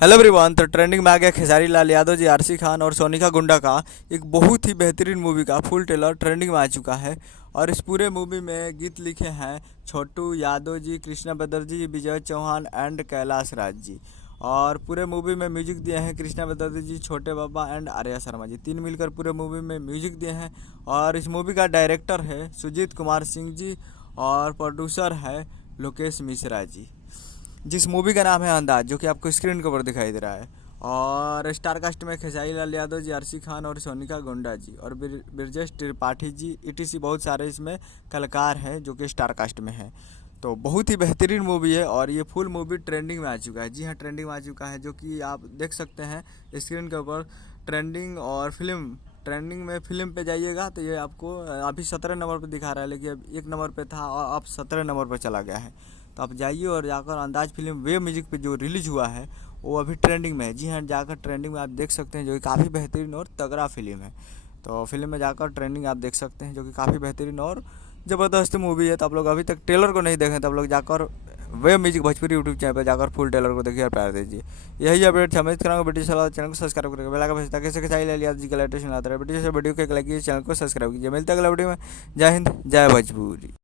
Hello everyone. तो trending में आ गया खेसारी लाल यादव जी, आरसी खान और सोनिका गुंडा का एक बहुत ही बेहतरीन मूवी का फुल ट्रेलर ट्रेंडिंग में आ चुका है। और इस पूरे मूवी में गीत लिखे हैं छोटू यादव जी, कृष्णा बदरजी जी, विजय चौहान एंड कैलाश राज जी। और पूरे मूवी में म्यूजिक दिए हैं कृष्णा बदरजी जी, छोटे बाबा एंड आर्या शर्मा जी, तीन मिलकर पूरे मूवी में म्यूजिक दिए हैं। और इस मूवी का डायरेक्टर है सुजीत कुमार सिंह जी और प्रोड्यूसर है लोकेश मिश्रा जी। जिस मूवी का नाम है अंदाज, जो कि आपको स्क्रीन के ऊपर दिखाई दे रहा है। और स्टार कास्ट में खेसारी लाल यादव जी, आरसी खान और सोनिका गुंडा जी और ब्रजेश त्रिपाठी जी ईटीसी बहुत सारे इसमें कलाकार हैं जो कि स्टार कास्ट में हैं। तो बहुत ही बेहतरीन मूवी है और ये फुल मूवी ट्रेंडिंग में आ चुका है। जी हाँ, ट्रेंडिंग में आ चुका है, जो कि आप देख सकते हैं स्क्रीन के ऊपर। ट्रेंडिंग और फिल्म, ट्रेंडिंग में फिल्म पे जाइएगा तो ये आपको अभी 17 नंबर पर दिखा रहा है, लेकिन अब 1 नंबर पे था और अब 17 नंबर पर चला गया है। तो आप जाइए और जाकर अंदाज फिल्म वे म्यूजिक पे जो रिलीज हुआ है वो अभी ट्रेंडिंग में है। जी हाँ, जाकर ट्रेंडिंग में आप देख सकते हैं, जो कि काफ़ी बेहतरीन और तगड़ा फिल्म है। तो फिल्म में जाकर ट्रेंडिंग आप देख सकते हैं, जो कि काफ़ी बेहतरीन और ज़बरदस्त मूवी है। तो आप लोग अभी तक ट्रेलर को नहीं देखें तो आप लोग जाकर वे म्यूजिक भोजपुरी यूट्यूब चैनल पर जाकर फुल ट्रेलर को देखिए और प्यार दीजिए। यही अपडेट है। उम्मीद करूँगा वीडियो चला चैनल को सब्सक्राइब करके बेल आइकन बजाते ताकि कैसे चाहिए लिया जी का लेटेस्ट आता है वीडियो से। वीडियो को एक लाइक कीजिए, चैनल को सब्सक्राइब कीजिए। मिलता है अगला वीडियो में। जय हिंद, जय भोजपुरी।